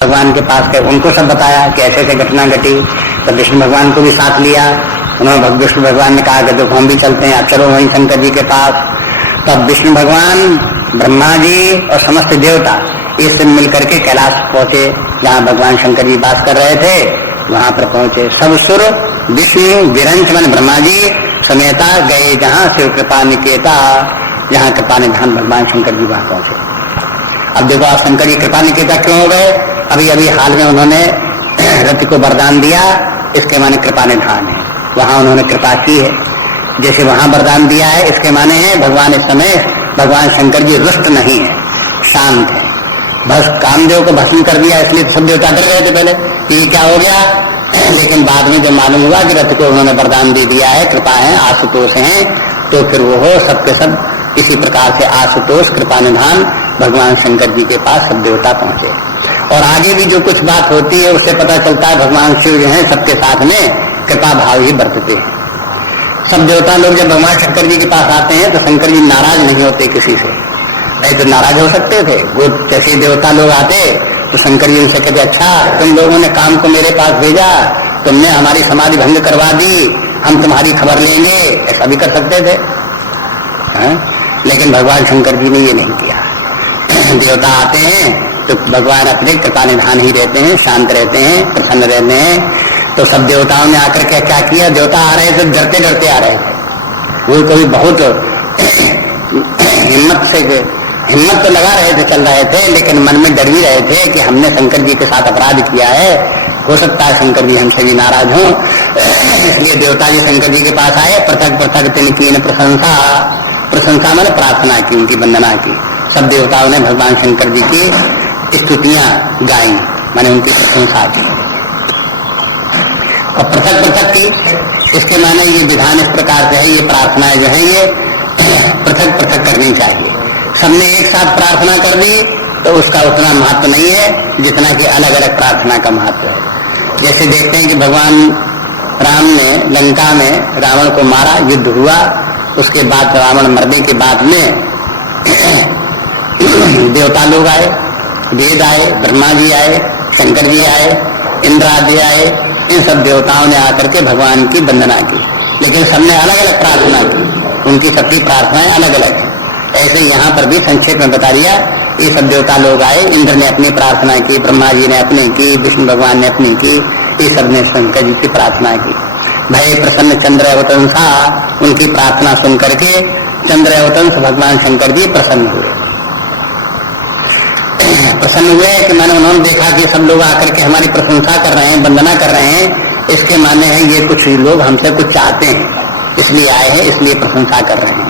भगवान के पास गए, उनको सब बताया कि ऐसे ऐसे घटना घटी। तो विष्णु भगवान को भी साथ लिया। उन्होंने विष्णु भगवान ने कहा कि देखो हम भी चलते हैं, आप चलो वहीं शंकर जी के पास। तब विष्णु भगवान, ब्रह्मा जी और समस्त देवता ये सब मिलकर के कैलाश पहुंचे, जहाँ भगवान शंकर जी वास कर रहे थे वहां पर पहुंचे। सब सुर विष्णु विरंच मन ब्रह्मा जी समेता गए जहाँ शिव कृपा निकेता, जहाँ कृपा निधान भगवान शंकर जी वहां पहुंचे। अब देखो आप शंकर जी कृपा निकेता क्यों हो गए? अभी अभी हाल में उन्होंने रति को वरदान दिया, इसके माने कृपा निधान है, वहां उन्होंने कृपा की है। जैसे वहां वरदान दिया है, इसके माने है भगवान इस समय भगवान शंकर जी रुष्ट नहीं है, शांत है। बस कामदेव को भस्म कर दिया, इसलिए सब देवता डर रहे थे पहले कि क्या हो गया। लेकिन बाद में जब मालूम हुआ कि रति को उन्होंने वरदान दे दिया है, कृपा है, आशुतोष है, तो फिर वो हो सबके सब इसी प्रकार से आशुतोष कृपा निधान भगवान शंकर जी के पास सब देवता पहुंचे। और आगे भी जो कुछ बात होती है उससे पता चलता है भगवान शिव जो है सबके साथ में कृपा भाव ही बरतते हैं। सब देवता लोग जब भगवान शंकर जी के पास आते हैं तो शंकर जी नाराज नहीं होते किसी से, नहीं तो नाराज हो सकते थे। वो जैसे देवता लोग आते तो शंकर जी उनसे कहते अच्छा तुम लोगों ने काम को मेरे पास भेजा, तुमने हमारी समाधि भंग करवा दी, हम तुम्हारी खबर लेंगे, ऐसा भी कर सकते थे। लेकिन भगवान शंकर जी ने ये नहीं किया। देवता आते हैं तो भगवान अपने कृपा निधान ही रहते हैं, शांत रहते हैं, प्रसन्न रहते हैं। तो सब देवताओं ने आकर के क्या किया, देवता आ रहे थे डरते डरते आ रहे थे। वो कभी बहुत हिम्मत तो लगा रहे थे, चल रहे थे, लेकिन मन में डर भी रहे थे कि हमने शंकर जी के साथ अपराध किया है, हो सकता है शंकर जी हमसे भी नाराज हों। इसलिए देवता जी शंकर जी के पास आए, पृथक पृथक तिनकी प्रशंसा मैंने प्रार्थना की, उनकी वंदना की। सब देवताओं ने भगवान शंकर जी की स्तुतियां गाई, माने उनकी प्रशंसा की और पृथक पृथक की। इसके माने ये विधान इस प्रकार से है, ये प्रार्थनाएं जो है ये पृथक पृथक करनी चाहिए। सबने एक साथ प्रार्थना कर दी तो उसका उतना महत्व नहीं है जितना कि अलग अलग प्रार्थना का महत्व है। जैसे देखते हैं कि भगवान राम ने लंका में रावण को मारा, युद्ध हुआ, उसके बाद रावण मरने के बाद में देवता लोग आए, वेद आए, ब्रह्मा जी आए, शंकर जी आए, इंद्र आदि आए। इन सब देवताओं ने आकर के भगवान की वंदना की, लेकिन सबने अलग अलग प्रार्थना की, उनकी सबकी प्रार्थनाएं अलग अलग हैं। ऐसे यहाँ पर भी संक्षेप में बता दिया। ये सब देवता लोग आए, इंद्र ने अपनी प्रार्थना की, ब्रह्मा जी ने अपनी की, विष्णु भगवान ने अपनी की, ये सब ने शंकर जी की प्रार्थना की। भय प्रसन्न चंद्र अवतंसा, उनकी प्रार्थना सुन करके चंद्र अवतंस भगवान शंकर जी प्रसन्न हुए। प्रसन्न हुए कि मैंने उन्होंने देखा कि सब लोग आकर के हमारी प्रशंसा कर रहे हैं, वंदना कर रहे हैं, इसके माने हैं ये कुछ लोग हमसे कुछ चाहते हैं, इसलिए आए हैं, इसलिए प्रशंसा कर रहे हैं।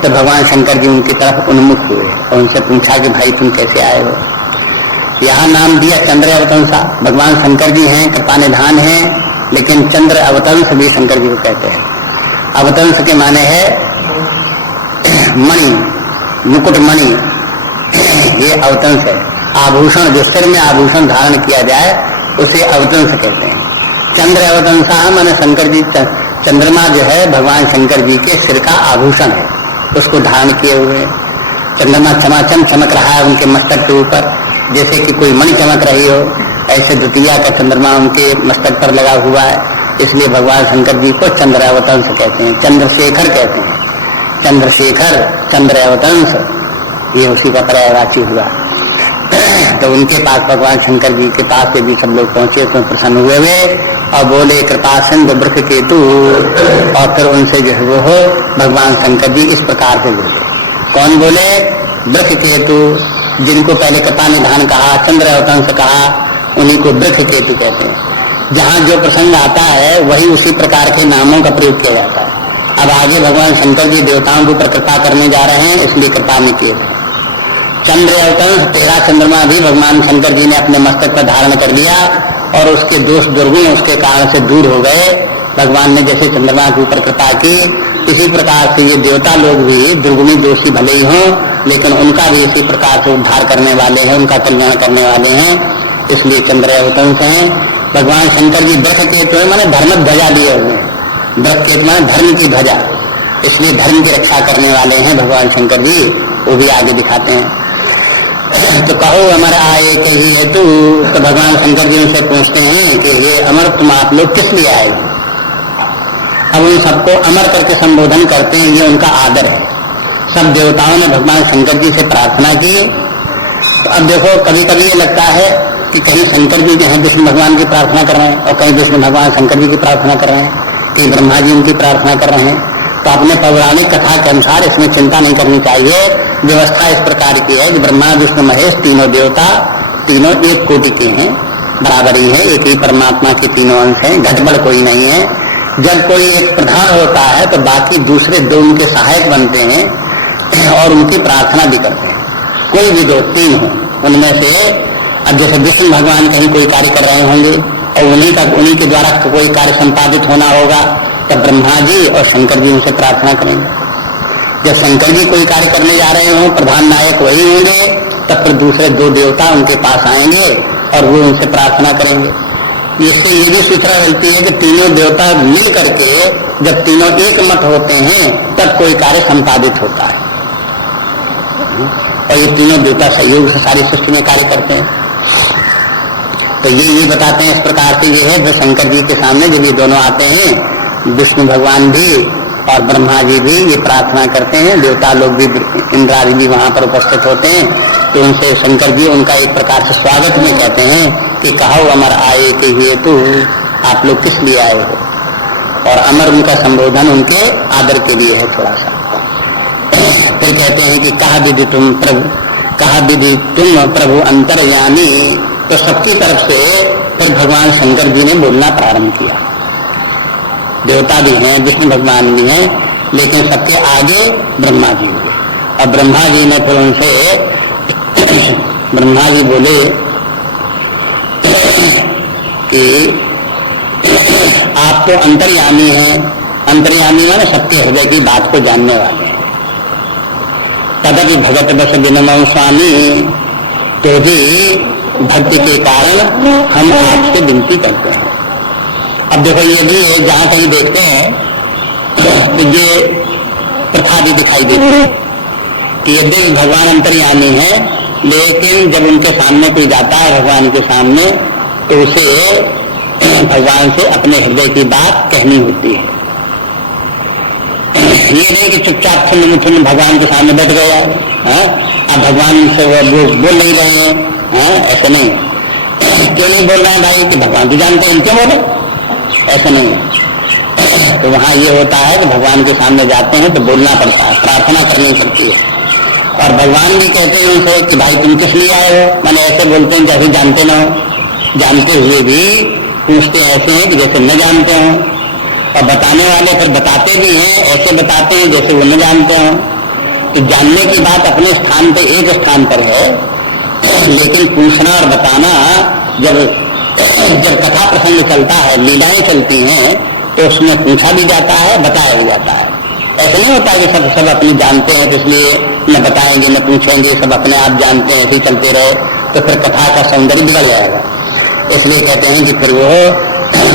तो भगवान शंकर जी उनकी तरफ उन्मुख हुए और उनसे पूछा कि भाई तुम कैसे आए हो। यहाँ नाम दिया चंद्र अवतंसा, भगवान शंकर जी हैं, कृपा निधान है, लेकिन चंद्र अवतंस भी शंकर जी को कहते हैं। अवतंस के माने है मणि, मुकुट मणि, ये अवतंस है। आभूषण, जो सिर में आभूषण धारण किया जाए उसे अवतंस कहते हैं। चंद्र अवतंसा माने शंकर जी, चंद्रमा जो है भगवान शंकर जी के सिर का आभूषण है, उसको धारण किए हुए। चंद्रमा चमाचम चमक रहा है उनके मस्तक के ऊपर, जैसे कि कोई मणि चमक रही हो, ऐसे द्वितीया का चंद्रमा उनके मस्तक पर लगा हुआ है, इसलिए भगवान शंकर जी को चंद्र अवतंस कहते हैं, चंद्रशेखर कहते हैं। चंद्रशेखर, चंद्र अवतंस, ये उसी का पर्यायवाची हुआ। तो उनके पास भगवान शंकर जी के पास भी सब लोग पहुंचे तो प्रसन्न हुए और बोले कृपा सिंधु वृक्ष केतु, और फिर उनसे जो है वो हो भगवान शंकर जी इस प्रकार से बोले। कौन बोले? वृक्ष केतु, जिनको पहले कृपा निधान कहा, चंद्र अवतंस कहा, उन्हीं को वृक्ष केतु कहते हैं। जहाँ जो प्रसंग आता है वही उसी प्रकार के नामों का प्रयोग किया जाता है। अब आगे भगवान शंकर जी देवताओं के ऊपर कृपा करने जा रहे हैं, इसलिए कृपा में किए थे। चंद्र अवतंस, 13 चंद्रमा भी भगवान शंकर जी ने अपने मस्तक पर धारण कर लिया और उसके दोष दुर्गुण उसके कारण से दूर हो गए। भगवान ने जैसे चंद्रमा के ऊपर कृपा की, इसी प्रकार से ये देवता लोग भी दुर्गुणी दोषी भले ही हों, लेकिन उनका भी इसी प्रकार से उद्धार करने वाले हैं, उनका कल्याण करने वाले हैं, इसलिए चंद्र अवतंस हैं। भगवान शंकर जी वृक्ष केतु है, माने धर्म ध्वजा लिए हुए, वृक्ष केतु माने धर्म की ध्वजा, इसलिए धर्म की रक्षा करने वाले हैं भगवान शंकर जी, वो भी आगे दिखाते हैं। तो कहो अमर आए के ही हेतु, तो भगवान शंकर जी उनसे पूछते हैं कि ये अमर तुम आप लोग किस लिए आए। अब उन सबको अमर करके संबोधन करते हैं, ये उनका आदर है। सब देवताओं ने भगवान शंकर जी से प्रार्थना की। तो अब देखो कभी कभी ये लगता है कि कहीं शंकर जी जो है विष्णु भगवान की प्रार्थना कर रहे हैं और कहीं विष्णु भगवान शंकर जी की प्रार्थना कर रहे हैं, कहीं ब्रह्मा जी उनकी प्रार्थना कर रहे हैं। तो अपने पौराणिक कथा के अनुसार इसमें चिंता नहीं करनी चाहिए। व्यवस्था इस प्रकार की है कि ब्रह्मा विष्णु महेश तीनों देवता तीनों एक कोटि के हैं, बराबर ही है, एक ही परमात्मा के तीनों अंश हैं, घटबड़ कोई नहीं है। जब कोई एक प्रधान होता है तो बाकी दूसरे दो उनके सहायक बनते हैं और उनकी प्रार्थना भी करते हैं। कोई भी दो तीन हो उनमें से, अब जैसे विष्णु भगवान कहीं कोई कार्य कर रहे होंगे और उन्हीं के द्वारा कोई कार्य संपादित होना होगा, तब ब्रह्मा जी और शंकर जी उनसे प्रार्थना करेंगे। जब शंकर जी कोई कार्य करने जा रहे हों, प्रधान नायक वही होंगे, तब फिर दूसरे दो देवता उनके पास आएंगे और वो उनसे प्रार्थना करेंगे। इससे ये भी सूचना मिलती है कि तीनों देवता मिल करके जब तीनों एक मत होते हैं तब कोई कार्य संपादित होता है। और ये तीनों देवता सहयोग से सारी सृष्टि में कार्य करते हैं। तो ये बताते हैं इस प्रकार से ये है जो शंकर जी के सामने जब ये दोनों आते हैं, विष्णु भगवान भी और ब्रह्मा जी भी ये प्रार्थना करते हैं, देवता लोग भी, इंद्रादि भी वहां पर उपस्थित होते हैं। तो उनसे शंकर जी उनका एक प्रकार से स्वागत में कहते हैं कि कहो अमर आए के हेतु, आप लोग किस लिए आए हो। और अमर उनका संबोधन उनके आदर के लिए है थोड़ा सा। फिर कहते हैं कि कहा विधि तुम प्रभु अंतर्यामी। तो सबकी तरफ से फिर भगवान शंकर जी ने बोलना प्रारंभ किया। देवता भी हैं, विष्णु भगवान भी हैं, लेकिन सबके आगे ब्रह्मा जी हुए। और ब्रह्मा जी ने फिर उनसे ब्रह्मा जी बोले कि आप तो अंतर्यामी हैं। अंतर्यामी माने सबके हृदय की बात को जानने वाले हैं। तदपि भगत बस विनमो स्वामी, तो भी भक्ति के कारण हम आपसे विनती करते हैं। अब देखो ये भी जहां कहीं देखते हैं तो ये प्रथा भी दिखाई देती है कि यदि भगवान अंतर्यामी है, लेकिन जब उनके सामने कोई जाता है भगवान के सामने, तो उसे भगवान से अपने हृदय की बात कहनी होती है। ये नहीं कि चुपचाप छुन्न भगवान के सामने बैठ गया है, अब भगवान से वो बोल नहीं रहे हैं, ऐसा नहीं। क्यों नहीं बोल रहे हैं भाई कि भगवान भी जानते हैं, क्यों बोले, ऐसा नहीं। तो वहाँ ये होता है कि भगवान के सामने जाते हैं तो बोलना पड़ता है, प्रार्थना करनी पड़ती है। और भगवान भी कहते हैं उनसे कि भाई तुम किस लिए आए हो। मैंने ऐसे बोलते हैं जैसे जानते ना हो, जानते हुए भी पूछते ऐसे हैं कि जैसे न जानते हो। और बताने वाले फिर बताते भी हैं, ऐसे बताते हैं जैसे वो न जानते हो। तो जानने की बात अपने स्थान पे एक स्थान पर है, लेकिन पूछना और बताना जब कथा प्रसंग चलता है, लीलाएं चलती हैं, तो उसमें पूछा भी जाता है, बताया भी जाता है। ऐसा नहीं होता कि सब अपनी जानते हैं तो इसलिए न बताएंगे न पूछेंगे, सब अपने आप जानते हैं, ऐसे चलते रहे तो फिर कथा का सौंदर्य बिगड़ जाएगा। इसलिए कहते हैं कि फिर वो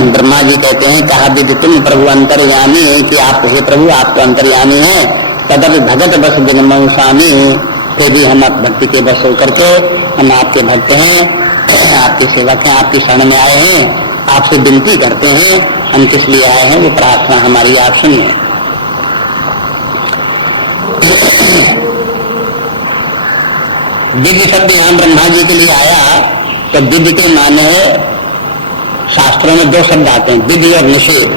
ब्रह्मा जी कहते हैं कहा विधि तुम प्रभु अंतर्यामी, कि आप हे प्रभु आप तो अंतर्यामी हैं। तदपि भगत बस विनमो स्वामी, फिर भी हम भक्ति के बस होकर के हम आपके भक्त हैं, आपके सेवक हैं, आपकी शरण में आए हैं, आपसे विनती करते हैं। हम किस लिए आए हैं वो प्रार्थना हमारी आप सुनिए। विधि शब्द यहाँ ब्रह्मा जी के लिए आया, तो विधि के माने शास्त्रों में दो शब्द आते हैं, विधि और निषेध।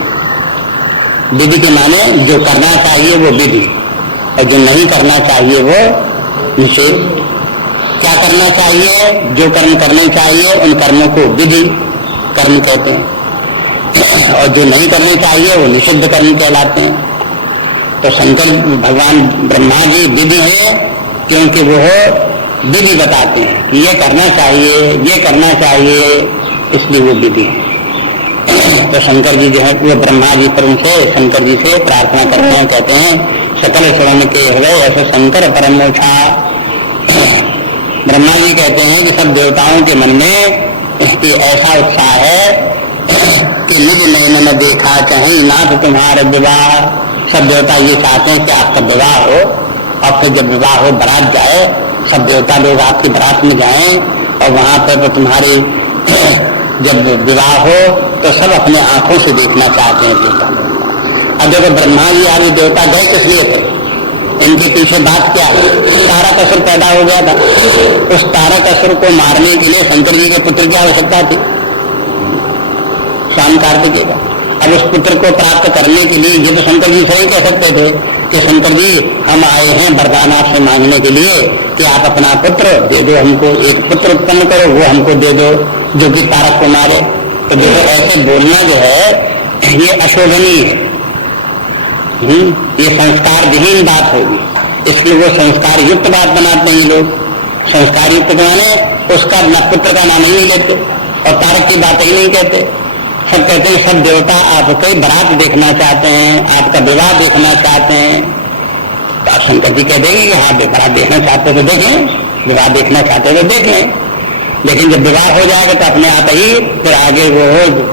विधि के माने जो करना चाहिए वो विधि, और जो नहीं करना चाहिए वो निषेध। क्या करना चाहिए, जो कर्म करने चाहिए उन कर्मों को विधि कर्म कहते हैं, और जो नहीं करने चाहिए वो निषिद्ध कर्म कहलाते हैं। तो शंकर भगवान ब्रह्मा जी विधि है, क्योंकि वो विधि बताते हैं कि ये करना चाहिए, ये करना चाहिए, इसलिए वो विधि है। तो शंकर जी जो है वो ब्रह्मा जी पर उनसे शंकर जी से प्रार्थना करते हैं, कहते हैं सकल शरण के हृदय ऐसे शंकर परमोछा। ब्रह्मा जी कहते हैं कि सब देवताओं के मन में इसकी ऐसा उत्साह है कि निज नैन न देखा चाहे नाथ तुम्हारे विवाह। सब देवता ये चाहते हैं कि आपका विवाह हो, और फिर जब विवाह हो बारात जाए, सब देवता लोग आपकी बारात में जाएं और वहां पर तो तुम्हारे जब विवाह हो तो सब अपने आंखों से देखना चाहते हैं देवता लोग। अब देखो ब्रह्मा जी आदि देवता गए किस लिए थे, इनके पीछे बात क्या है, तारकासुर पैदा हो गया था। उस तारकासुर को मारने के लिए शंकर जी के पुत्र की आवश्यकता थी, स्वामी कार्तिकेय का। अब उस पुत्र को प्राप्त करने के लिए ये तो शंकर जी से ही कह सकते थे कि शंकर जी हम आए हैं वरदान आपसे मांगने के लिए कि आप अपना पुत्र दे दो, हमको एक पुत्र उत्पन्न करो, वो हमको दे दो जो कि तारक को मारे। तो देखो ऐसे बोलना जो है ये अशोभनीय है, ये संस्कार विहीन बात होगी, इसलिए वो संस्कार युक्त बात बनाते हैं लोग। संस्कार युक्त माने उसका न पुत्र का नाम नहीं लेते और तारक की बात ही नहीं कहते। सब कहते हैं सब देवता आपको बारात देखना चाहते हैं, आपका विवाह देखना चाहते हैं। तो आप शंकर जी कह देंगे कि हाँ बारात देखना चाहते तो देखें, विवाह देखना चाहते तो देखें, लेकिन जब विवाह हो जाएगा तो अपने आप ही फिर आगे वो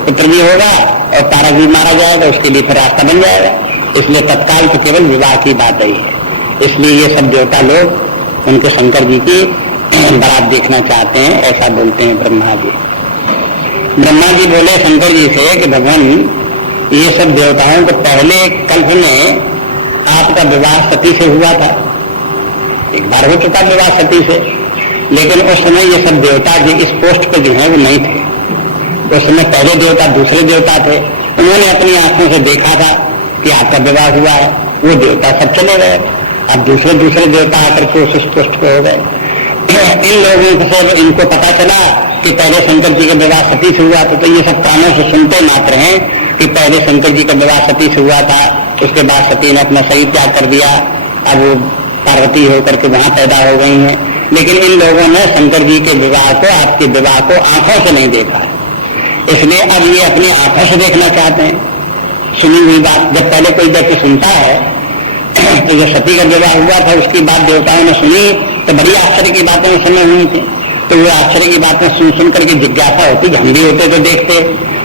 पुत्र भी होगा और तारक भी मारा जाएगा, उसके लिए फिर रास्ता बन जाएगा। इसलिए तत्काल तो केवल विवाह की बात ही है। इसलिए ये सब देवता लोग उनके शंकर जी की बारात देखना चाहते हैं, ऐसा बोलते हैं ब्रह्मा जी। ब्रह्मा जी बोले शंकर जी से कि भगवान ये सब देवताओं को पहले कल्प में आपका विवाह सती से हुआ था, एक बार हो चुका विवाह सती से, लेकिन उस समय ये सब देवता जो इस पोस्ट पे जो है वो नहीं थे। उस समय पहले देवता दूसरे देवता थे, उन्होंने अपनी आंखों से देखा था कि आपका विवाह हुआ है, वो देवता सब चले गए। अब दूसरे देवता आकर के उस पोस्ट पे हो गए। इन लोगों से इनको पता चला कि पहले शंकर जी का विवाह सती से हुआ था, तो ये सब कानों से सुनते मात्र हैं कि पहले शंकर जी का विवाह सती से हुआ था, उसके बाद सती ने अपना शरीर त्याग कर दिया, अब वो पार्वती होकर के वहां पैदा हो गई हैं। लेकिन इन लोगों ने शंकर जी के विवाह को, आपके विवाह को आंखों से नहीं देखा, इसलिए अब ये अपनी आंखों से देखना चाहते हैं। सुनी हुई बात जब पहले कोई व्यक्ति सुनता है तो जो सती का विवाह हुआ था उसकी बात देवताओं ने सुनी तो बड़ी आश्चर्य की बातें उस समय हुई थी, तो वो आश्चर्य की बातें सुन करके जिज्ञासा होती, हम भी होते तो देखते,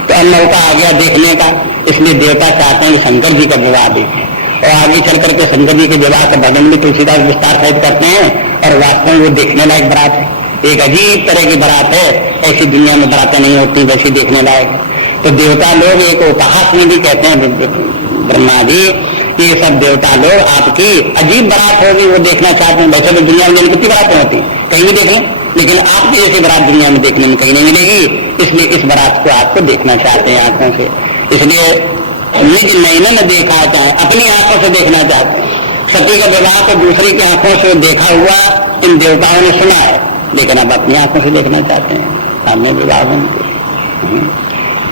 तो अब मौका आ गया देखने का। इसलिए देवता चाहते हैं शंकर जी का विवाह देखें और आगे चल करके शंकर जी के विवाह का वर्णन भी तुलसीदास विस्तार सहित करते हैं। और वास्तव में वो देखने लायक बारात है, एक अजीब तरह की बारात है, ऐसी दुनिया में बारातें नहीं होती वैसी देखने लायक। तो देवता लोग एक उपहास में भी कहते हैं ब्रह्मा जी कि ये सब देवता लोग आपकी अजीब बारात होगी वो देखना चाहते हैं। वैसे तो दुनिया में कितनी बारातें होती कहीं भी देख लें, लेकिन आपकी जैसी बारात दुनिया में देखने में कहीं नहीं मिलेगी, इसलिए इस बारात को आपको देखना चाहते हैं आंखों से। इसलिए निज नयन में देखा चाहे अपनी आंखों से देखना चाहते हैं। सती का विवाह को दूसरे की आंखों से देखा हुआ इन देवताओं ने सुना है, लेकिन अब अपनी आंखों से देखना चाहते हैं सामने विवाह होंगे।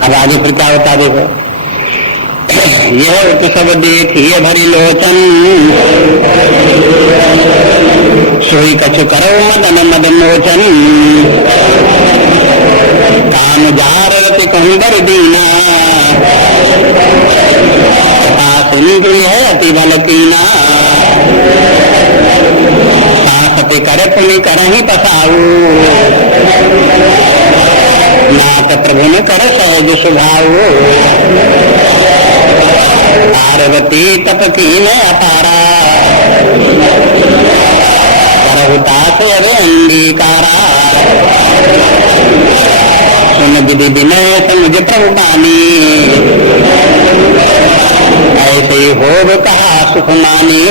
अब आगे फिर क्या होता देखो, यह सब देखिए भरी लोचन सोई कछु करो मदन मद मोचन काम जारती कहूँ बर दीना सुंदरी है अति बल कीना सासते कर पुनि करही पसाऊ नाथ प्रभु ने कर सहज स्वभाव पार्वती तप कीन अपारा करहुतास अरे अंगीकारा सुन विधि विनय समुझ प्रभु पानी ऐसे ही हो कहा सुख मानी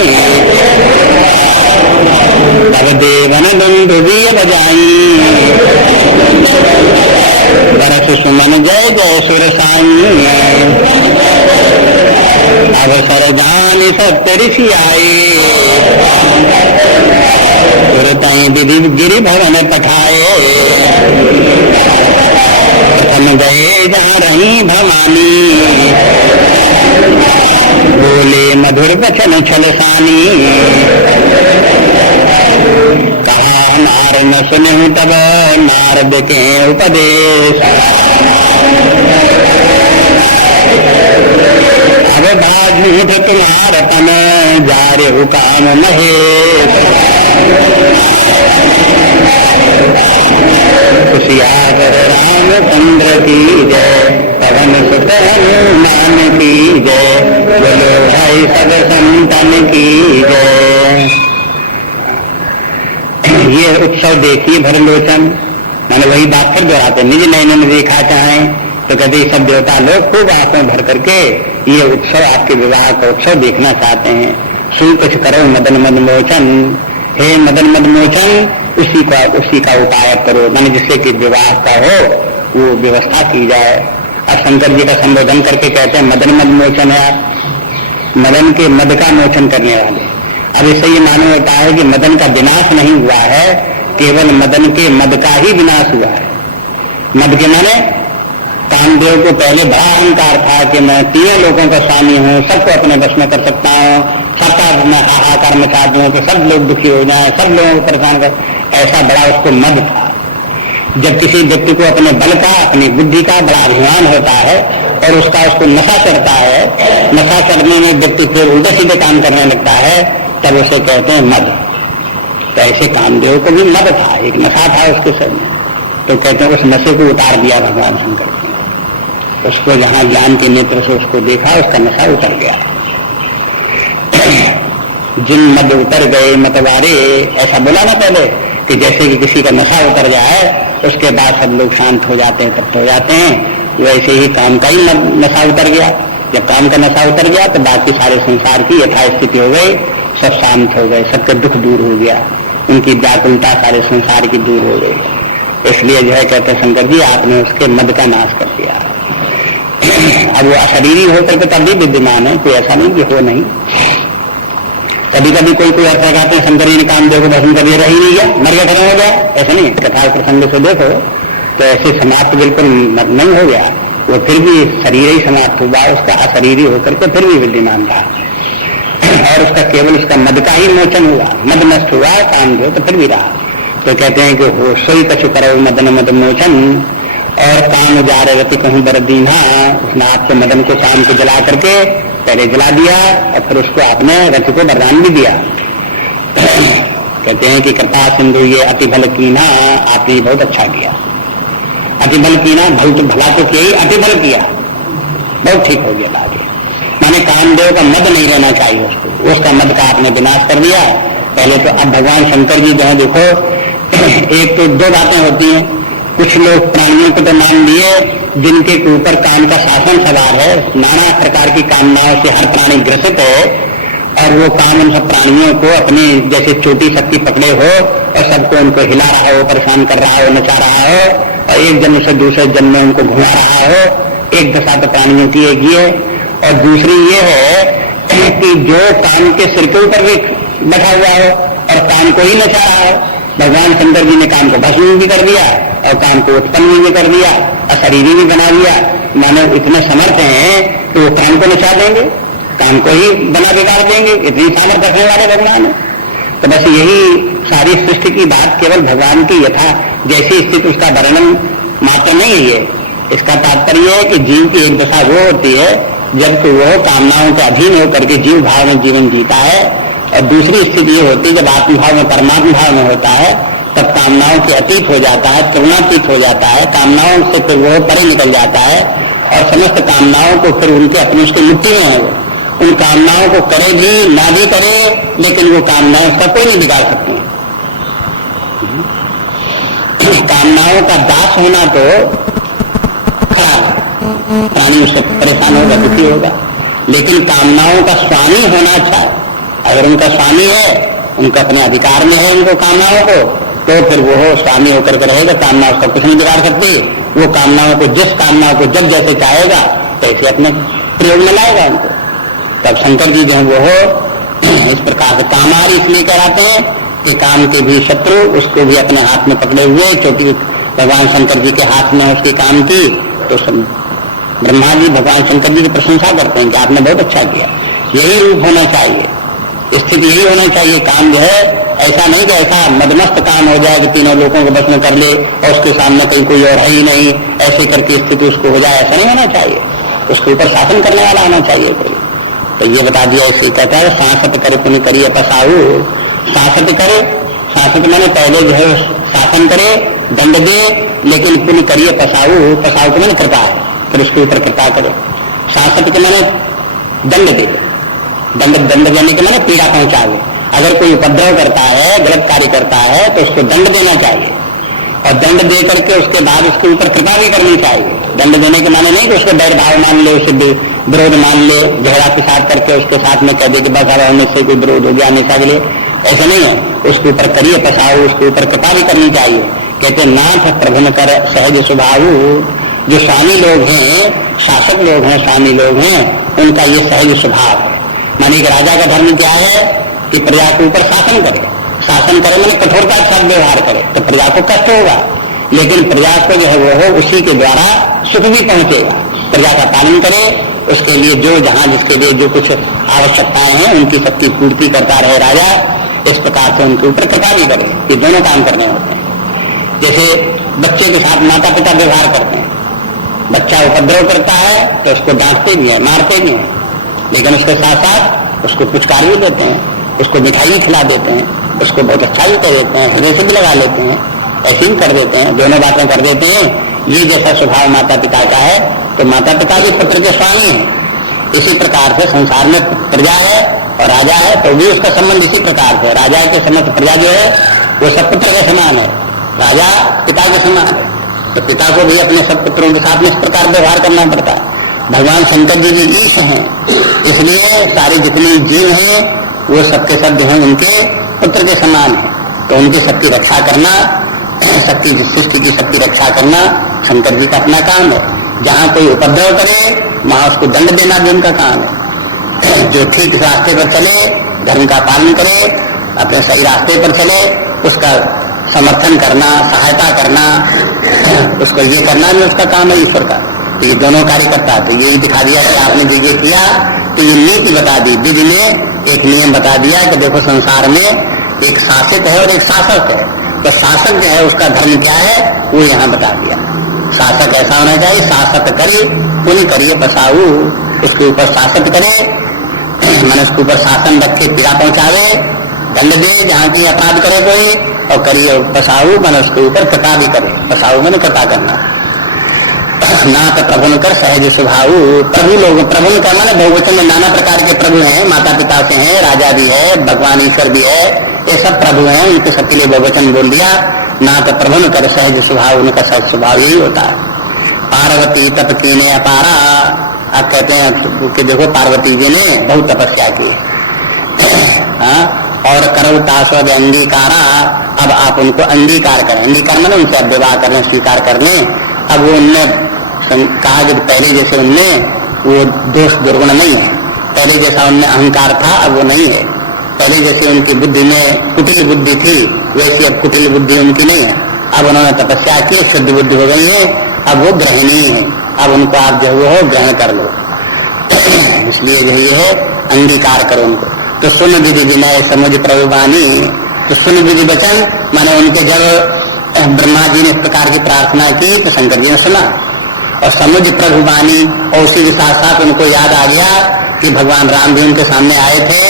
तब देवन दुंदुभी बजाई बरस सुमन जय जय सुर साई अवसर जान सत्य ऋषि आए तुरताई विधि गिरि भवन पठाए प्रथम गए जहाँ रही भवानी बोले मधुर वचन छलसानी कहा नार न सुने तब नारद के उपदेश अब बाझूठ तुम्हार तन जारे हुकाम महेश कुशियावर रामचंद्र की जय पवन सुत हनुमान की जय बोलो भाई सब संतन की जय। ये उत्सव देखिए भरलोचन, मैंने वही बात फिर दोहराते, निज नयन में देखा चाहें तो कहते सब देवता लोग खूब आंखों भर करके ये उत्सव, आपके विवाह का उत्सव देखना चाहते हैं। सुन कुछ करो मदन मद मोचन, हे मदन मद मोचन, उसी का उपाय करो, मैंने जिससे कि विवाह का हो वो व्यवस्था की जाए। अब शंकर जी का संबोधन करके कहते हैं मदन मद मोचन है, मदन के मद का मोचन करने वाले। अब इससे ये मालूम होता है कि मदन का विनाश नहीं हुआ है, केवल मदन के मद का ही विनाश हुआ है। मद के माने कामदेव को पहले बड़ा अहंकार था कि मैं तीनों लोगों का स्वामी हूँ, सबको अपने वश में कर सकता हूँ, सबका मैं हाहाकार मचा दूँ कि सब लोग दुखी हो जाए, सब लोगों को परेशान कर, ऐसा बड़ा उसको मद था। जब किसी व्यक्ति को अपने बल का, अपनी बुद्धि का बड़ा अभिमान होता है और उसको नशा चढ़ता है, नशा चढ़ने में व्यक्ति फिर उल्टे सीधे काम करने लगता है, तब उसे कहते हैं मद। तो ऐसे कामदेव को भी मद था, एक नशा था उसके सर में, तो कहते हैं उस नशे को उतार दिया भगवान शंकर ने। उसको जहां ज्ञान के नेत्र से उसको देखा, उसका नशा उतर गया। जिन मद उतर गए मतवारे, ऐसा बोला ना पहले कि जैसे कि किसी का नशा उतर जाए उसके बाद सब लोग शांत हो जाते हैं, तृप्त हो जाते हैं, वैसे ही काम का ही नशा उतर गया। जब काम का नशा उतर गया तो बाकी सारे संसार की यथास्थिति हो गई, सब शांत हो गए, सबके दुख दूर हो गया, उनकी व्याकुलता सारे संसार की दूर हो गई। इसलिए जो है कहते शंकर जी आपने उसके मद का नाश कर दिया। अब वो अशरीरी होकर के तब भी विद्यमान है, कोई ऐसा नहीं कि हो नहीं। कभी कभी कोई अर्थ लगाते हैं शंकर जी ने कामदेव को भस्म कर दिया, रही नहीं गया, मर गया, खत्म हो गया, ऐसा नहीं। कथा प्रसंग से देखो तो ऐसे समाप्त बिल्कुल नहीं हो गया, वो फिर भी शरीर ही समाप्त हुआ, उसका अशरीरी होकर के फिर भी विद्यमान रहा और उसका केवल उसका मद का ही मोचन हुआ, मद नष्ट हुआ कामदेव तो फिर भी रहा। तो कहते हैं कि हो सोई कछु करो मदन मद मोचन, और काम जा रहे कहूँ बरदीना, उसने आपके मदन को शाम को जला करके पहले जला दिया और फिर उसको आपने रथ को वरदान भी दिया। कहते हैं कि कृपा सिंधु ये अति भल कीना, आपने बहुत अच्छा किया। अति भल कीना, भल तो भला तो किया ही, अति भल किया, बहुत ठीक हो गया आगे। माने कामदेव का मद नहीं रहना चाहिए उसको, उसका मद का आपने विनाश कर दिया पहले तो। अब भगवान शंकर जी जो है देखो, एक तो दो बातें होती हैं, कुछ लोग प्राणियों को तो मान लिए जिनके ऊपर काम का शासन सवार है, नाना प्रकार की कामनाओं से हर प्राणी ग्रसित है और वो काम उन सब प्राणियों को अपनी जैसे छोटी शक्ति पकड़े हो और सबको उनको हिला रहा हो, परेशान कर रहा हो, नचा रहा हो और एक जन्म से दूसरे जन्म में उनको घुमा रहा हो। एक दशा तो प्राणियों की एक ये, और दूसरी ये है कि जो काम के सिर के ऊपर भी बैठा हुआ हो और काम को ही नचा रहा हो। भगवान शंकर जी ने काम को भस्म भी कर दिया और काम को उत्पन्न भी कर दिया, अशरीरी भी बना दिया। मानो इतने समर्थ हैं तो वो काम को नचा देंगे, काम को ही बना बिगाड़ देंगे, इतनी सामर्थ रखने वाले भगवान है। तो बस यही सारी सृष्टि की बात केवल भगवान की यथा जैसी स्थिति उसका वर्णन मात्र नहीं है। इसका तात्पर्य है कि जीव की एक दशा वो होती है जब तो वो कामनाओं के अधीन होकर के जीव भाव में जीवन जीता है, और दूसरी स्थिति ये होती है जब आत्मभाव में परमात्मा भाव में होता है, तब कामनाओं के अतीत हो जाता है, तुलनातीत हो जाता है, कामनाओं से फिर वो परे निकल जाता है और समस्त कामनाओं को फिर उनके अपने उसकी मुट्ठी में है। उन कामनाओं को करे भी ना भी करे, लेकिन वो कामनाएं उसका कोई नहीं बिगाड़ सकती। कामनाओं का दास होना तो खराब है, प्राणी उससे परेशान होगा, दुखी होगा, लेकिन कामनाओं का स्वामी होना अच्छा। अगर उनका स्वामी है, उनका अपने अधिकार में है उनको कामनाओं को, तो फिर वो स्वामी होकर के रहेगा, कामना उसका कुछ नहीं बिगाड़ सकती। वो कामनाओं को जिस कामनाओं को जब जैसे चाहेगा तैसे अपने प्रयोग में लाएगा उनको। तब शंकर जी जो है वो हो इस प्रकार से कामार इसलिए कहलाते हैं कि काम के भी शत्रु उसको भी अपने हाथ में पकड़े हुए, क्योंकि भगवान शंकर जी के हाथ में उसकी काम की। तो ब्रह्मा जी भगवान शंकर जी की प्रशंसा करते हैं कि आपने बहुत अच्छा किया। यही रूप होना चाहिए, स्थिति यही होना चाहिए। काम जो है ऐसा नहीं कि ऐसा मदमस्त काम हो जाए कि तीनों लोगों को बस में कर ले और उसके सामने कहीं कोई और है ही नहीं, ऐसे करके स्थिति उसको हो जाए, ऐसा नहीं होना चाहिए। उसके ऊपर शासन करने वाला होना चाहिए कोई। तो ये बता दिया, इससे कहता है सांसत करे पुण्य करिए पसाऊ। सांसत करे, सांसत माने पहले जो है शासन करे, दंड दे, लेकिन पुण्य करिए पसाऊ। पसाऊ के माने कृपा, फिर उसके ऊपर कृपा करे। सांसत के माने दंड दे, दंड देने के माने पीड़ा पहुंचावे। अगर कोई उपद्रव करता है, गलत कार्य करता है, तो उसको दंड देना चाहिए, और दंड दे करके उसके बाद उसके ऊपर कृपा भी करनी चाहिए। दंड देने के माने नहीं कि उसको बैर भाव मान ले, उसे विरोध मान ले, झगड़ा पिसाब करके उसके साथ में कह दे कि बस अब हमें से कोई विरोध हो गया हमेशा के लिए, ऐसा नहीं है। उसके ऊपर करिए पसाओ, उसके ऊपर कृपा भी करनी चाहिए। कहते नाथ प्रभुन कर सहज स्वभाव। जो स्वामी लोग हैं, शासक लोग हैं, स्वामी लोग हैं, उनका ये सहज स्वभाव है। माने कि राजा का धर्म क्या है कि प्रजा के ऊपर शासन करे। शासन करे मैंने कठोरता के साथ व्यवहार करे, तो प्रजा को कष्ट होगा, लेकिन प्रजा को जो है वो हो उसी के द्वारा सुख भी पहुंचेगा। प्रजा का पालन करे, उसके लिए जो जहां जिसके लिए जो कुछ आवश्यकताएं हैं उनकी सबकी पूर्ति करता रहे राजा। इस प्रकार से उनके ऊपर कृपा भी करे। ये दोनों काम करने होते हैं। जैसे बच्चे के साथ माता पिता व्यवहार करते हैं, बच्चा उपद्रव करता है तो उसको डांटते भी है, मारते भी हैं, लेकिन उसके साथ साथ उसको पुचकार भी देते हैं, उसको मिठाई खिला देते हैं, उसको बहुत अच्छा भी कर देते हैं, हृदय से भी लगा लेते हैं, ऐसे ही कर देते हैं, दोनों बातें कर देते हैं। ये जैसा स्वभाव माता पिता का है, तो माता पिता भी पुत्र के स्वामी हैं। इसी प्रकार से संसार में प्रजा है और राजा है, तो भी उसका संबंध इसी प्रकार से। राजा के समय प्रजा जो है वो सब पुत्र के समान है, राजा पिता के समान है, तो पिता को भी अपने सब पुत्रों के साथ में इस प्रकार व्यवहार करना पड़ता है। भगवान शंकर जी भी ईश हैं, इसलिए सारे जितने जीव हैं वो सबके सब जो है उनके पुत्र के समान है, तो उनकी सबकी रक्षा करना, सबकी सृष्टि की सबकी रक्षा करना शंकर जी का अपना काम है। जहाँ कोई उपद्रव करे वहां उसको दंड देना भी उनका काम है। जो ठीक रास्ते पर चले, धर्म का पालन करे, अपने सही रास्ते पर चले, उसका समर्थन करना, सहायता करना, उसको ये करना भी उसका काम है ईश्वर का। तो ये दोनों कार्य करता है। तो यही दिखा दिया कि आपने जो ये किया, तो ये नीति बता दी, विधि ने एक नियम बता दिया कि देखो संसार में एक शासित है और एक शासक है। तो शासक जो है उसका धर्म क्या है वो यहाँ बता दिया। शासक ऐसा होना चाहिए, शासक करे पुण्य करिए बसाऊ, उसके ऊपर शासक करे, मैंने उसके ऊपर शासन रखे, पीड़ा पहुंचावे, दंड दे जहाँ की अपराध करे कोई, और करिए बसाऊ मैंने उसके ऊपर कृपा भी करे। बसाऊ मैंने कृपा करना। नाथ प्रभु कर सहज स्वभाव। प्रभु लोग, प्रभु का माने बहुवचन में नाना प्रकार के प्रभु हैं, माता पिता से हैं, राजा भी है, भगवान ईश्वर भी है, ये सब प्रभु हैं, उनके सबके लिए बहुवचन बोल दिया। नाथ प्रभु कर सहज स्वभाव, उनका सहज स्वभाव यही होता है। पार्वती तप कीने अपारा। आप कहते हैं कि देखो पार्वती जी ने बहुत तपस्या की और करो तास्वद अंगीकारा। अब आप उनको अंगीकार करें, अंगीकार माने उनसे अब विवाह करने, स्वीकार करने। अब वो उनने कहा कि पहले जैसे उनने वो दोष दुर्गुण नहीं है, पहले जैसा उनमें अहंकार था अब वो नहीं है, पहले जैसे उनकी बुद्धि में कुटिल बुद्धि थी वैसी अब कुटिल बुद्धि उनकी नहीं है। अब उन्होंने तपस्या की, शुद्ध बुद्धि हो गई है, अब वो ग्रहणीय है, अब उनको आप जो वो हो ग्रहण कर लो। इसलिए जो ये है अंगीकार करो उनको। तो सुन विधि विनय समुझ प्रभुवानी। तो सुन विधि वचन माने उनके जब ब्रह्मा जी ने इस प्रकार की प्रार्थना की तो शंकर जी ने सुना, और समुझ प्रभुवानी, और उसी के साथ साथ उनको याद आ गया कि भगवान राम भी उनके सामने आए थे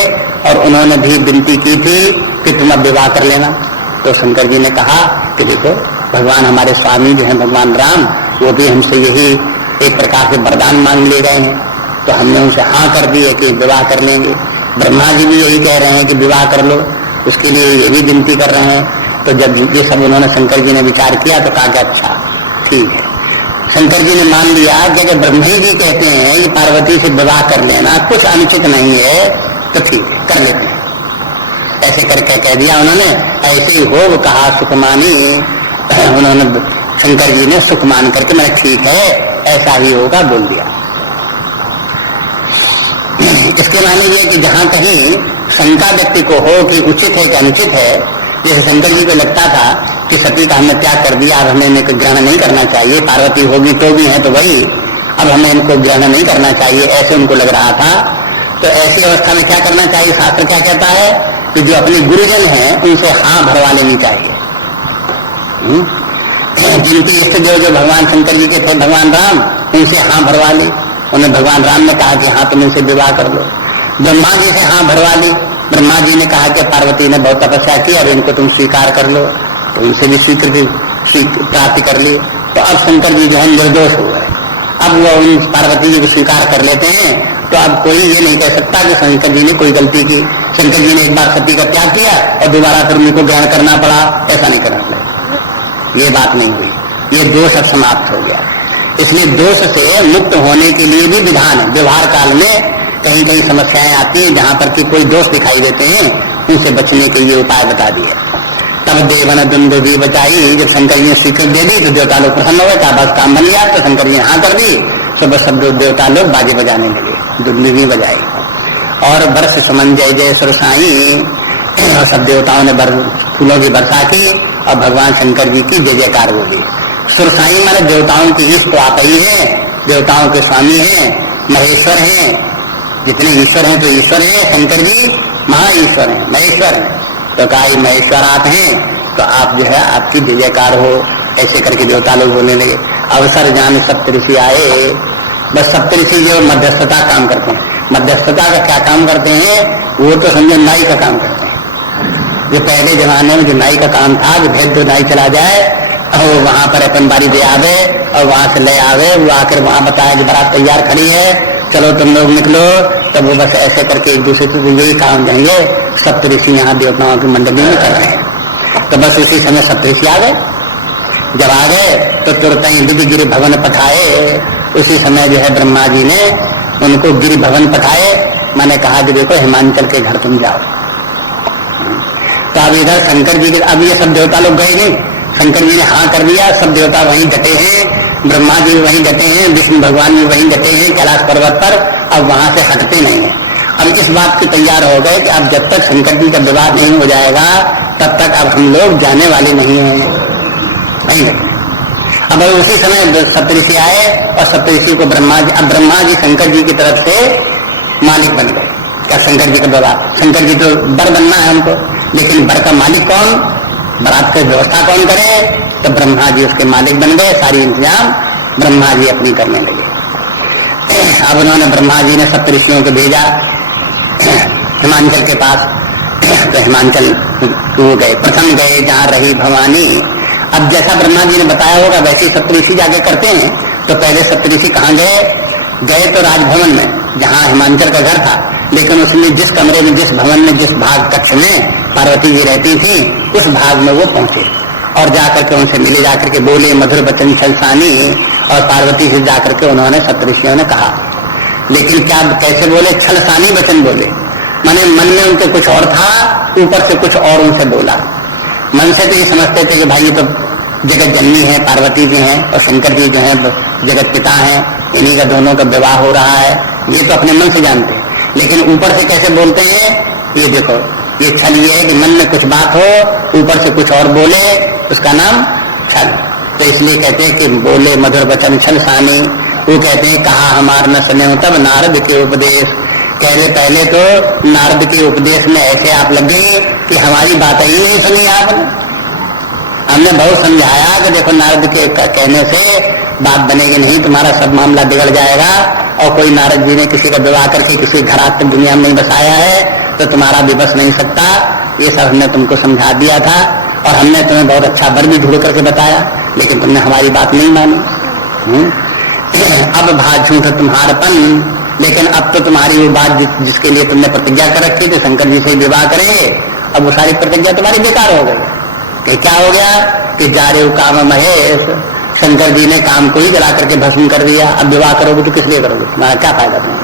और उन्होंने भी विनती की थी कि तुम अब विवाह कर लेना। तो शंकर जी ने कहा कि देखो भगवान हमारे स्वामी जो है भगवान राम, वो भी हमसे यही एक प्रकार से वरदान मांग ले गए हैं, तो हमने उनसे हाँ कर दी है कि विवाह कर लेंगे। ब्रह्मा जी भी यही कह रहे हैं कि विवाह कर लो, उसके लिए ये भी विनती कर रहे हैं। तो जब ये सब उन्होंने शंकर जी ने विचार किया तो कहा कि अच्छा ठीक है। शंकर जी ने मान लिया कि जब ब्रह्मा जी कहते हैं कि पार्वती से विवाह कर लेना कुछ अनुचित नहीं है, तो ठीक है कर लेते हैं। ऐसे करके कह दिया उन्होंने। ऐसे ही हो कहा सुखमानी, उन्होंने शंकर जी ने सुख मान करके मैं ठीक है ऐसा ही होगा बोल दिया। इसके माने ये कि जहां कहीं शंका व्यक्ति को हो कि उचित है कि अनुचित है, जैसे शंकर जी को लगता था कि सती का हमने त्याग कर दिया, अब हमें इनको ग्रहण नहीं करना चाहिए, पार्वती होगी तो भी है तो वही, अब हमें इनको ग्रहण नहीं करना चाहिए, ऐसे उनको लग रहा था। तो ऐसी अवस्था में क्या करना चाहिए? शास्त्र क्या कहता है कि जो अपने गुरुजन हैं उनसे हाँ भरवा लेनी चाहिए। जिनकी इष्ट जो भगवान शंकर जी के थे भगवान राम, उनसे हाँ भरवा ली। उन्हें भगवान राम ने कहा कि हाँ तुम इनसे विवाह कर लो। ब्रह्मा जी से हाँ भरवा ली। ब्रह्मा जी ने कहा कि पार्वती ने बहुत तपस्या की, अब इनको तुम स्वीकार कर लो, तो उनसे भी स्वीकृति प्राप्ति कर ली। तो अब शंकर जी जो है निर्दोष हो गए। अब वो उन पार्वती जी को स्वीकार कर लेते हैं तो अब कोई ये नहीं कह सकता कि शंकर जी ने कोई गलती की, शंकर जी ने एक बार सती का त्याग किया और दोबारा फिर उनको ग्रहण करना पड़ा, ऐसा नहीं करना पड़ेगा। ये बात नहीं हुई, ये दोष अब समाप्त हो गया। इसलिए दोष से मुक्त होने के लिए भी विधान है। व्यवहार काल में कहीं कहीं समस्याएं आती हैं, जहां पर कि कोई दोष दिखाई देते हैं, उनसे बचने के लिए उपाय बता दिए। तब देवन द्वंद्व भी बचाई, जब शंकर जी ने स्वीकृति दे दी तो देवता लोग प्रसन्न हो गए, कहा बस काम बन गया। तो शंकर जी ने हाँ कर दी, तो बस सब देवता लोग बाजे बजाने लगे, दुंदुभी बजाई और वर्ष समन जय जय सुरसाई, और सब देवताओं ने फूलों की वर्षा की और भगवान शंकर जी की जय जयकार बोली। सुरसाई माने देवताओं की इष्ट आप ही है, देवताओं के स्वामी हैं, महेश्वर हैं, जितने ईश्वर हैं तो ईश्वर हैं, शंकर जी महा ईश्वर हैं, महेश्वर हैं। तो कहा महेश्वर आप हैं तो आप जो है आपकी जय जयकार हो, ऐसे करके देवता लोग बोलने लगे। अवसर जान सप्तऋषि आए, बस सप्तऋषि जो मध्यस्थता काम करते हैं, मध्यस्थता का क्या काम करते हैं, वो तो समझो नाई का काम करते हैं। जो पहले जमाने में जो नाई का काम था, जो भेद दो नाई चला जाए और वहां पर अपन बारी दे आवे और वहां से ले आवे, वो आकर वहां बताया कि बारात तैयार खड़ी है, चलो तुम लोग निकलो, तब वो बस ऐसे करके एक दूसरे से यही काम जाएंगे। सप्तऋषि यहाँ देवताओं की मंडली में कर रहे हैं। तो बस इसी समय सप्तऋषि आ गए। जब आ गए तो तुरंत ही विधि गिरि भवन पठाए। उसी समय जो है ब्रह्मा जी ने उनको गिरि भवन पठाए, मैंने कहा कि देखो हिमांचल के घर तुम जाओ। तो अब इधर शंकर जी के, अब ये सब देवता लोग गए नहीं, शंकर जी ने हाँ कर दिया, सब देवता वहीं डटे हैं, ब्रह्मा जी भी वहीं डटे हैं, विष्णु भगवान भी वहीं डटे हैं कैलाश पर्वत पर, अब वहां से हटते नहीं है। अब इस बात के तैयार हो गए कि अब जब तक शंकर जी का विवाह नहीं हो जाएगा तब तक अब हम लोग जाने वाले नहीं हैं, नहीं है। अब उसी समय सप्तऋषि आए और सप्तऋषि को ब्रह्मा जी शंकर जी की तरफ से मालिक बन गए। क्या शंकर जी का विवाह, शंकर जी तो बर बनना है उनको, लेकिन बर का मालिक कौन, बारात की व्यवस्था कौन करे, तो ब्रह्मा जी उसके मालिक बन गए। सारी इंतजाम ब्रह्मा जी अपनी करने लगे। अब उन्होंने ब्रह्मा जी ने सप्तऋषियों को भेजा हिमांचल के पास। तो हिमांचल वो गए, प्रथम गए जहाँ रही भवानी। अब जैसा ब्रह्मा जी ने बताया होगा वैसे ही सप्तऋषि जाके करते हैं। तो पहले सप्तऋषि कहाँ गए, गए तो राजभवन में जहाँ हिमांचल का घर था, लेकिन उसमें जिस कमरे में, जिस भवन में, जिस भाग कक्ष में पार्वती जी रहती थी, उस भाग में वो पहुंचे और जाकर के उनसे मिले, जाकर के बोले मधुर वचन छलसानी, और पार्वती से जाकर के उन्होंने सप्तऋषियों ने कहा। लेकिन क्या कैसे बोले, छलसानी वचन बोले, माने मन में उनके कुछ और था, ऊपर से कुछ और उनसे बोला। मन से तो ये समझते थे कि भाई ये तो जगत जननी है, पार्वती जी हैं, और शंकर जी जो है जगत पिता हैं, इन्हीं का दोनों का विवाह हो रहा है, ये तो अपने मन से जानते हैं। लेकिन ऊपर से कैसे बोलते हैं, ये देखो, ये छल ये है कि मन में कुछ बात हो, ऊपर से कुछ और बोले, उसका नाम छल। तो इसलिए कहते हैं कि बोले मधुर वचन छल सानी। वो कहते हैं कहा हमार न सुने हो तब नारद के उपदेश। पहले तो नारद के उपदेश में ऐसे आप लग गई कि हमारी बात ही नहीं सुनी आपने। हमने बहुत समझाया कि देखो नारद के कहने से बात बनेगी नहीं, तुम्हारा सब मामला बिगड़ जाएगा, और कोई नारद जी ने किसी का विवाह करके किसी घर तक दुनिया में नहीं बसाया है, तो तुम्हारा भी बस नहीं सकता। ये सब हमने तुमको समझा दिया था, और हमने तुम्हें बहुत अच्छा वर भी ढूंढ करके बताया, लेकिन तुमने हमारी बात नहीं मानी। अब भाग झूठ तुम्हारपन, लेकिन अब तो तुम्हारी वो बात जिसके लिए तुमने प्रतिज्ञा कर रखी थी शंकर जी से विवाह करेंगे, अब वो सारी प्रतिज्ञा तुम्हारी बेकार हो गई। कि क्या हो गया कि जारे काम महेश, शंकर जी ने काम को ही जला करके भस्म कर दिया। अब विवाह करोगे तो किस लिए करोगे, तुम्हारा क्या फायदा तुम्हें।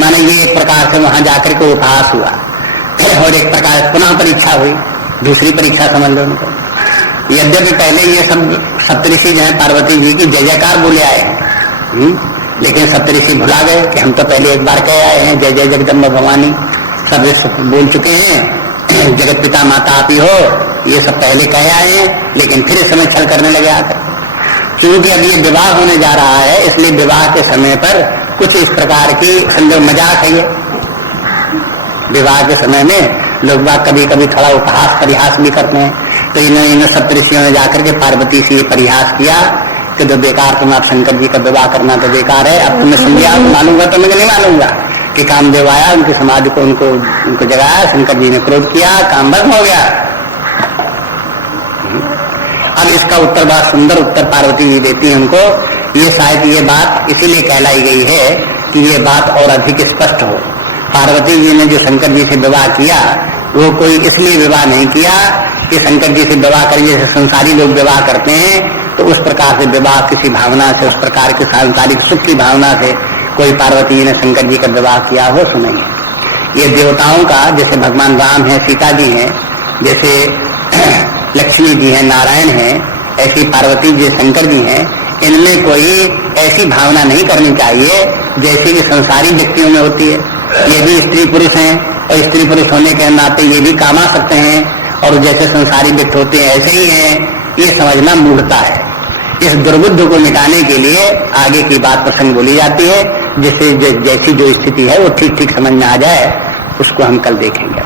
माने ये एक प्रकार से वहां जाकर के उपहास हुआ, और एक प्रकार पुनः परीक्षा हुई, दूसरी परीक्षा समझ लो उनको। यद्यपि पहले ये सब सप्तऋषि जो है पार्वती जी की जय जयकार बोले आए हैं, लेकिन सप्तऋषि भुला गए कि हम तो पहले एक बार कह आए हैं जय जय जगदम्बा भवानी, सब बोल चुके हैं, जगत पिता माता आप ही हो, ये सब पहले कह आए हैं, लेकिन फिर इस समय छल करने लगे आकर। क्योंकि अब ये विवाह होने जा रहा है, इसलिए विवाह के समय पर कुछ इस प्रकार की समझो मजाक है। ये विवाह के समय में लोग बात कभी कभी थोड़ा उपहास परिहास भी करते हैं। तो इन सप्तऋषियों ने जाकर के पार्वती से परिहास किया कि तो बेकार, तुम आप शंकर जी का विवाह करना तो बेकार है। अब तुमने समझा, मानूंगा तो मैं नहीं मानूंगा कि कामदेव आया, उनकी समाधि को उनको जगाया, शंकर जी ने क्रोध किया, काम भंग हो गया। अब इसका उत्तर बड़ा सुंदर उत्तर पार्वती जी देती है उनको। ये शायद ये बात इसीलिए कहलाई गई है कि ये बात और अधिक स्पष्ट हो। पार्वती जी ने जो शंकर जी से विवाह किया वो कोई इसलिए विवाह नहीं किया कि शंकर जी से विवाह करें जैसे संसारी लोग विवाह करते हैं, तो उस प्रकार से विवाह किसी भावना से, उस प्रकार के सांसारिक सुख की भावना से कोई पार्वती जी ने शंकर जी का विवाह किया हो, सुनेंगे। ये देवताओं का, जैसे भगवान राम है, सीता जी हैं, जैसे लक्ष्मी जी हैं, नारायण हैं, ऐसी पार्वती जी, शंकर जी हैं, इनमें कोई ऐसी भावना नहीं करनी चाहिए जैसे कि संसारी व्यक्तियों में होती है। ये भी स्त्री पुरुष हैं और स्त्री पुरुष होने के नाते ये भी कामा सकते हैं, और जैसे संसारी व्यक्ति होते हैं ऐसे ही हैं, ये समझना मूढ़ता है। इस दुर्बुद्धि को मिटाने के लिए आगे की बात प्रसंग बोली जाती है, जिससे जैसी जो स्थिति है वो ठीक ठीक समझ में आ जाए, उसको हम कल देखेंगे।